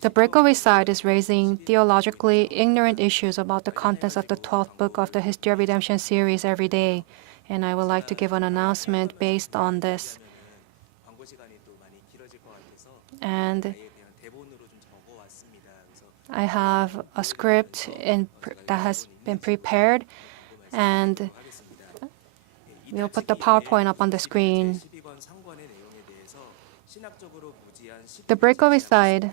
The breakaway side is raising theologically ignorant issues about the contents of the 12th book of the History of Redemption series every day, and I would like to give an announcement based on this. And I have a script that has been prepared, and we'll put the PowerPoint up on the screen. The breakaway side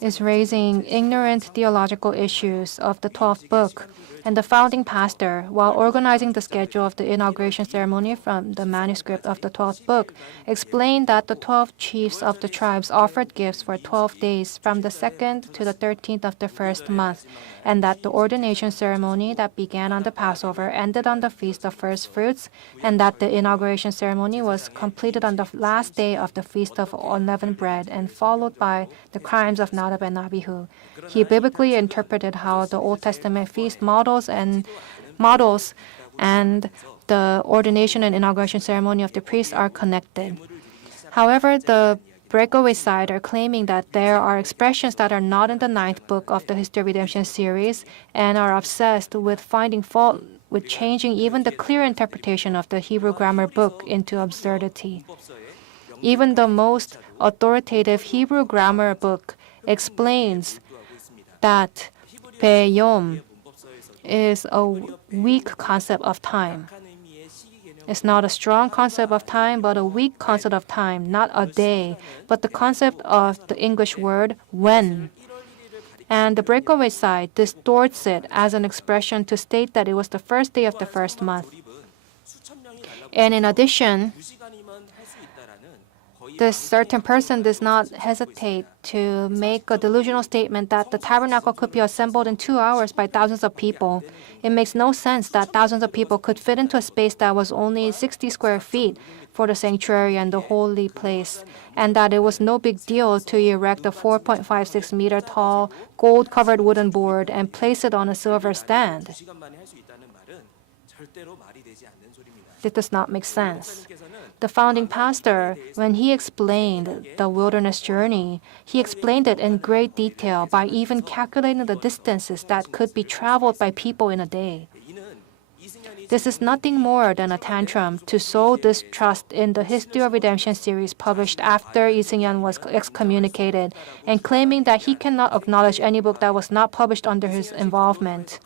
is raising ignorant theological issues of the 12th book, and the founding pastor, while organizing the schedule of the inauguration ceremony from the manuscript of the 12th book, explained that the 12 chiefs of the tribes offered gifts for 12 days from the 2nd to the 13th of the first month, and that the ordination ceremony that began on the Passover ended on the Feast of First Fruits, and that the inauguration ceremony was completed on the last day of the Feast of Unleavened Bread and followed by the crimes of Nadab and Abihu. He biblically interpreted how the Old Testament feast models and the ordination and inauguration ceremony of the priests are connected. However, the breakaway side are claiming that there are expressions that are not in the 9th book of the History of Redemption series and are obsessed with finding fault with changing even the clear interpretation of the Hebrew grammar book into absurdity. Even the most authoritative Hebrew grammar book explains that Beyom is a weak concept of time. It's not a strong concept of time, but a weak concept of time, not a day, but the concept of the English word when. And the breakaway side distorts it as an expression to state that it was the first day of the first month. And in addition, this certain person does not hesitate to make a delusional statement that the tabernacle could be assembled in 2 hours by thousands of people. It makes no sense that thousands of people could fit into a space that was only 60 square feet for the sanctuary and the holy place, and that it was no big deal to erect a 4.56 meter tall, gold-covered wooden board and place it on a silver stand. It does not make sense. The founding pastor, when he explained the wilderness journey, he explained it in great detail by even calculating the distances that could be traveled by people in a day. This is nothing more than a tantrum to sow distrust in the History of Redemption series published after Lee Seung-yeon was excommunicated and claiming that he cannot acknowledge any book that was not published under his involvement.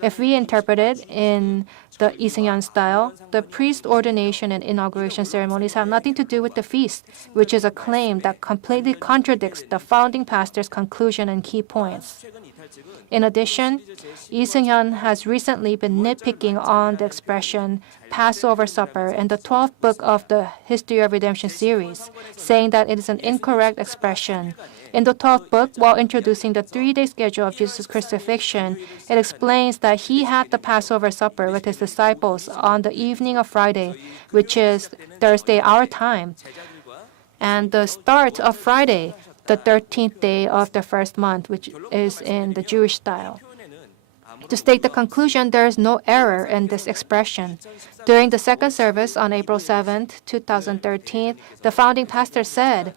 If we interpret it in the Lee Seung-yeon style, the priest ordination and inauguration ceremonies have nothing to do with the feast, which is a claim that completely contradicts the founding pastor's conclusion and key points. In addition, Lee Seung-yeon has recently been nitpicking on the expression Passover supper in the 12th book of the History of Redemption series, saying that it is an incorrect expression. In the 12th book, while introducing the 3-day schedule of Jesus' crucifixion, it explains that he had the Passover supper with his disciples on the evening of Friday, which is Thursday our time, and the start of Friday, the 13th day of the first month, which is in the Jewish style. To state the conclusion, there is no error in this expression. During the second service on April 7, 2013, the founding pastor said,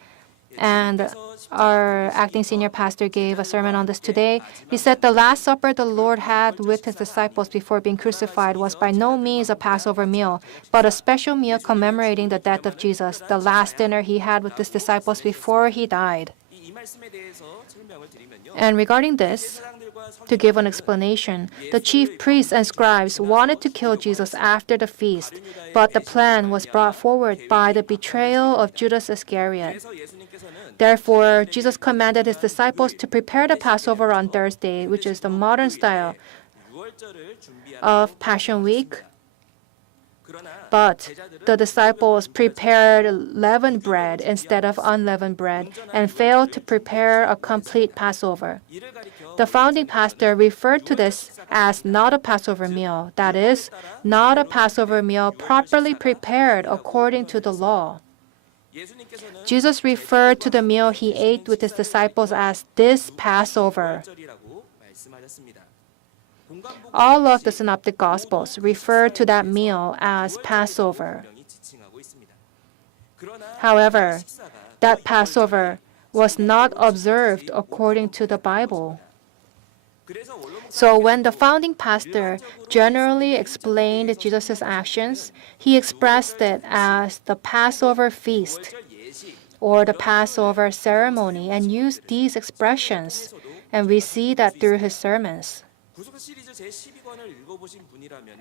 and our acting senior pastor gave a sermon on this today. He said the Last Supper the Lord had with his disciples before being crucified was by no means a Passover meal, but a special meal commemorating the death of Jesus, the last dinner he had with his disciples before he died. And regarding this, to give an explanation, the chief priests and scribes wanted to kill Jesus after the feast, but the plan was brought forward by the betrayal of Judas Iscariot. Therefore, Jesus commanded his disciples to prepare the Passover on Thursday, which is the modern style of Passion Week. But the disciples prepared leavened bread instead of unleavened bread and failed to prepare a complete Passover. The founding pastor referred to this as not a Passover meal, that is, not a Passover meal properly prepared according to the law. Jesus referred to the meal he ate with his disciples as this Passover. All of the Synoptic Gospels refer to that meal as Passover. However, that Passover was not observed according to the Bible. So when the founding pastor generally explained Jesus' actions, he expressed it as the Passover feast or the Passover ceremony and used these expressions, and we see that through his sermons.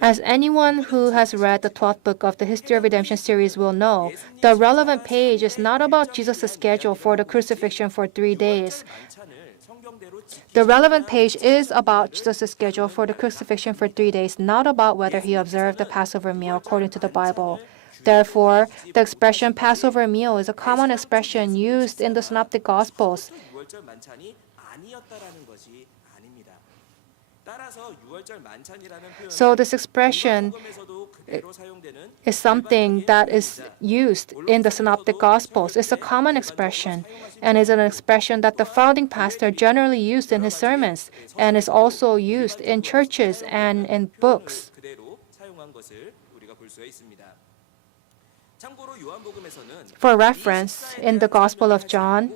As anyone who has read the 12th book of the History of Redemption series will know, the relevant page is not about Jesus' schedule for the crucifixion for 3 days. The relevant page is about Jesus' schedule for the crucifixion for 3 days, not about whether he observed the Passover meal according to the Bible. Therefore, the expression Passover meal is a common expression used in the Synoptic Gospels. So this expression is something that is used in the Synoptic Gospels. It's a common expression and is an expression that the founding pastor generally used in his sermons and is also used in churches and in books. For reference, in the Gospel of John,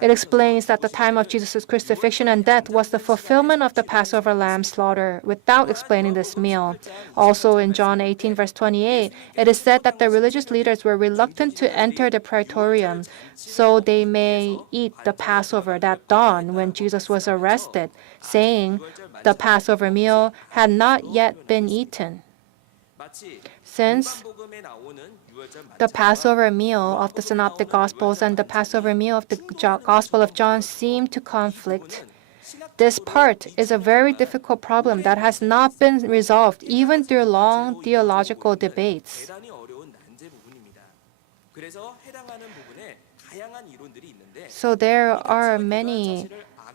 it explains that the time of Jesus' crucifixion and death was the fulfillment of the Passover lamb slaughter without explaining this meal. Also in John 18, verse 28, it is said that the religious leaders were reluctant to enter the praetorium so they may eat the Passover that dawn when Jesus was arrested, saying the Passover meal had not yet been eaten. Since the Passover meal of the Synoptic Gospels and the Passover meal of the Gospel of John seem to conflict, this part is a very difficult problem that has not been resolved even through long theological debates. So there are many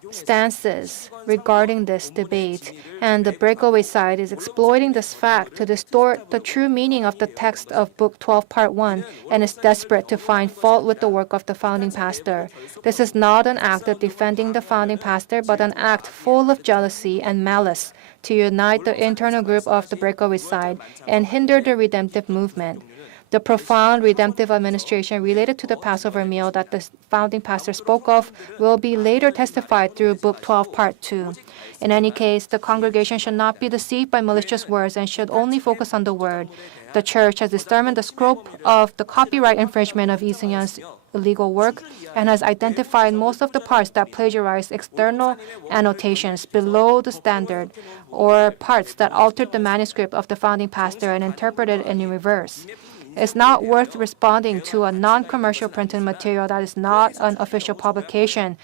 stances regarding this debate, and the breakaway side is exploiting this fact to distort the true meaning of the text of Book 12, Part 1, and is desperate to find fault with the work of the founding pastor. This is not an act of defending the founding pastor, but an act full of jealousy and malice to unite the internal group of the breakaway side and hinder the redemptive movement. The profound redemptive administration related to the Passover meal that the founding pastor spoke of will be later testified through Book 12, Part 2. In any case, the congregation should not be deceived by malicious words and should only focus on the word. The church has determined the scope of the copyright infringement of Lee Seung-yeon's illegal work and has identified most of the parts that plagiarized external annotations below the standard or parts that altered the manuscript of the founding pastor and interpreted it in reverse. It's not worth responding to a non-commercial printed material that is not an official publication,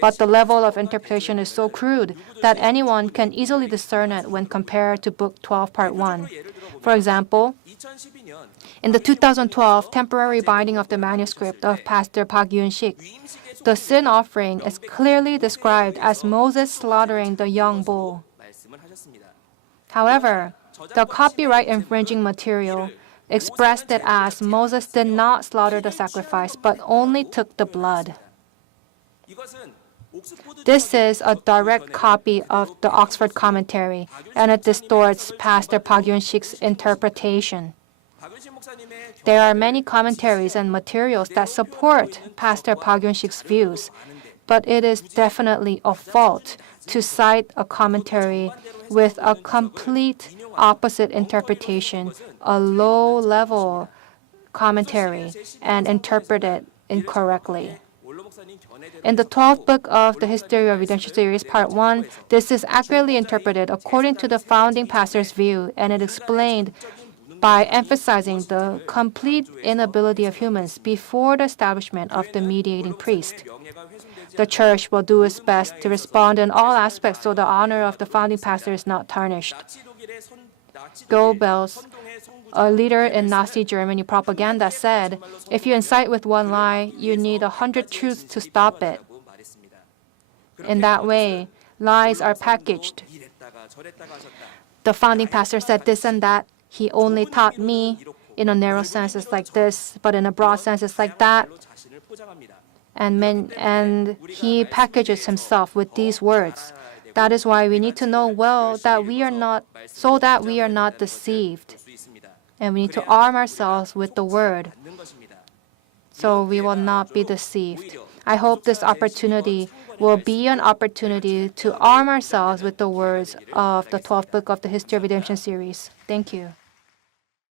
but the level of interpretation is so crude that anyone can easily discern it when compared to Book 12, Part 1. For example, in the 2012 temporary binding of the manuscript of Pastor Park Yoon-sik, the sin offering is clearly described as Moses slaughtering the young bull. However, the copyright infringing material expressed it as Moses did not slaughter the sacrifice, but only took the blood. This is a direct copy of the Oxford Commentary, and it distorts Pastor Park Yoon-sik's interpretation. There are many commentaries and materials that support Pastor Park Yoon-sik's views, but it is definitely a fault to cite a commentary with a complete opposite interpretation, a low-level commentary, and interpret it incorrectly. In the 12th book of the History of Redemption series, Part 1, this is accurately interpreted according to the founding pastor's view, and it explained by emphasizing the complete inability of humans before the establishment of the mediating priest. The church will do its best to respond in all aspects so the honor of the founding pastor is not tarnished. Goebbels, a leader in Nazi Germany propaganda, said, "If you incite with one lie, you need 100 truths to stop it." In that way, lies are packaged. The founding pastor said this and that. He only taught me. In a narrow sense, it's like this, but in a broad sense, it's like that. And he packages himself with these words. That is why we need to know well that we are not, so that we are not deceived. And we need to arm ourselves with the Word so we will not be deceived. I hope this opportunity will be an opportunity to arm ourselves with the words of the 12th book of the History of Redemption series. Thank you.